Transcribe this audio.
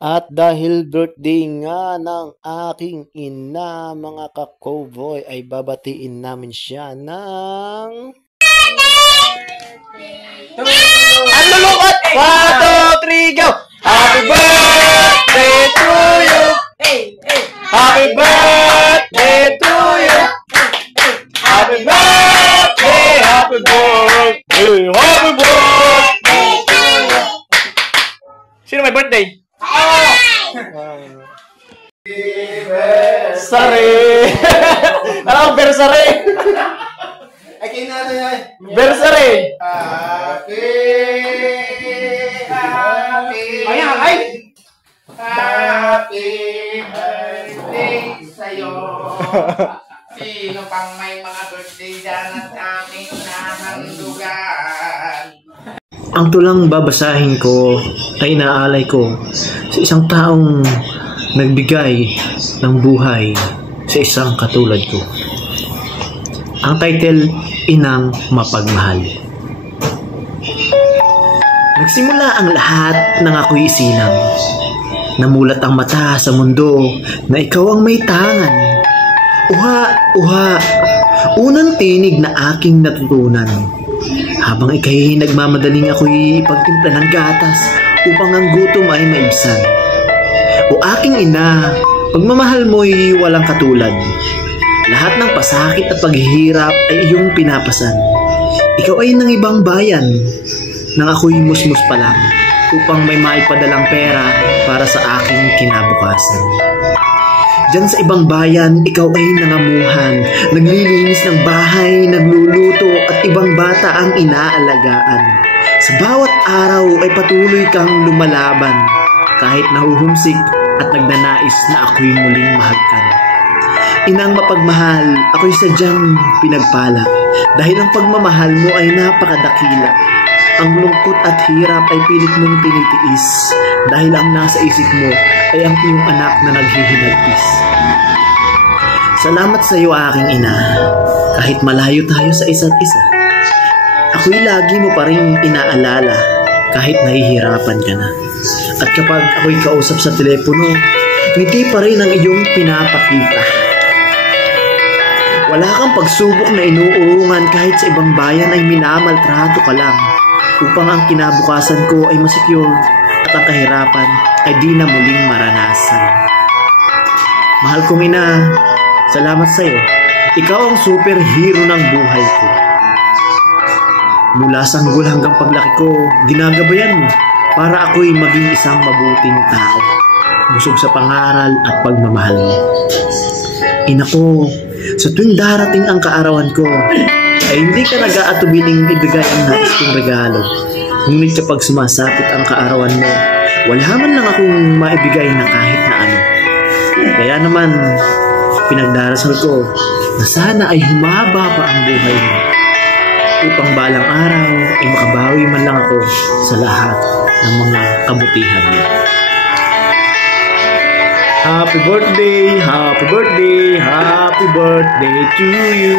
At dahil birthday nga ng aking ina, mga ka-cowboy, ay babatiin namin siya ng... Ang lulukot! 1, 2, 3, go! Happy birthday to you! Happy birthday to you! Happy birthday! Happy birthday! Happy birthday to you! Sino may birthday? Bersari! Alam ko, Bersari! Ay, kayo natin ay. Bersari! Happy birthday sa'yo. Sino pang may mga birthday dyan at aming nahandugan? Ang tulang babasahin ko ay inaalay ko sa isang taong nagbigay ng buhay sa isang katulad ko. Ang title, Inang Mapagmahal. Nagsimula ang lahat ng ako'y isilang. Namulat ang mata sa mundo na ikaw ang may tangan. Uha, uha, unang tinig na aking natutunan. Habang ika'y nagmamadaling ako'y ipagtimpla ng gatas upang ang gutom ay maibsan. O aking ina, pagmamahal mo'y walang katulad. Lahat ng pasakit at paghihirap ay iyong pinapasan. Ikaw ay ng ibang bayan, nang ako'y musmus pa lang, upang may maipadalang pera para sa aking kinabukasan. Diyan sa ibang bayan, ikaw ay nangamuhan, naglilinis ng bahay, nagluluto at ibang bata ang inaalagaan. Sa bawat araw ay patuloy kang lumalaban, kahit nahuhumsik at nagnanais na ako'y muling mahagkan. Inang mapagmahal, ako'y sadyang pinagpala, dahil ang pagmamahal mo ay napakadakila. Ang lungkot at hirap ay pilit mong tinitiis, dahil ang nasa isip mo ay ang iyong anak na naghihinagpis. Salamat sa iyo, aking ina, kahit malayo tayo sa isa't isa. Ako'y lagi mo pa rin inaalala, kahit nahihirapan ka na. At kapag ako'y kausap sa telepono, ngiti pa rin ang iyong pinapakita. Wala kang pagsubok na inuurungan kahit sa ibang bayan ay minamaltrato ka lang, upang ang kinabukasan ko ay masecure at ang kahirapan ay di na muling maranasan. Mahal kong ina, salamat sa iyo. Ikaw ang superhero ng buhay ko. Mula sanggol hanggang paglaki ko, ginagabayan mo para ako'y maging isang mabuting tao, busog sa pangaral at pagmamahal mo. Ina ko, sa tuwing darating ang kaarawan ko, ay hindi ka nag-aatubiling ibigay ang nais kong regalo. Ngunit kapag sumasapit ang kaarawan mo, wala man lang akong maibigay na kahit na ano. Kaya naman, pinagdarasal ko na sana ay humaba pa ang buhay mo, upang balang araw ay makabawi man lang ako sa lahat ng mga kabutihan mo. Happy birthday, happy birthday, happy birthday to you.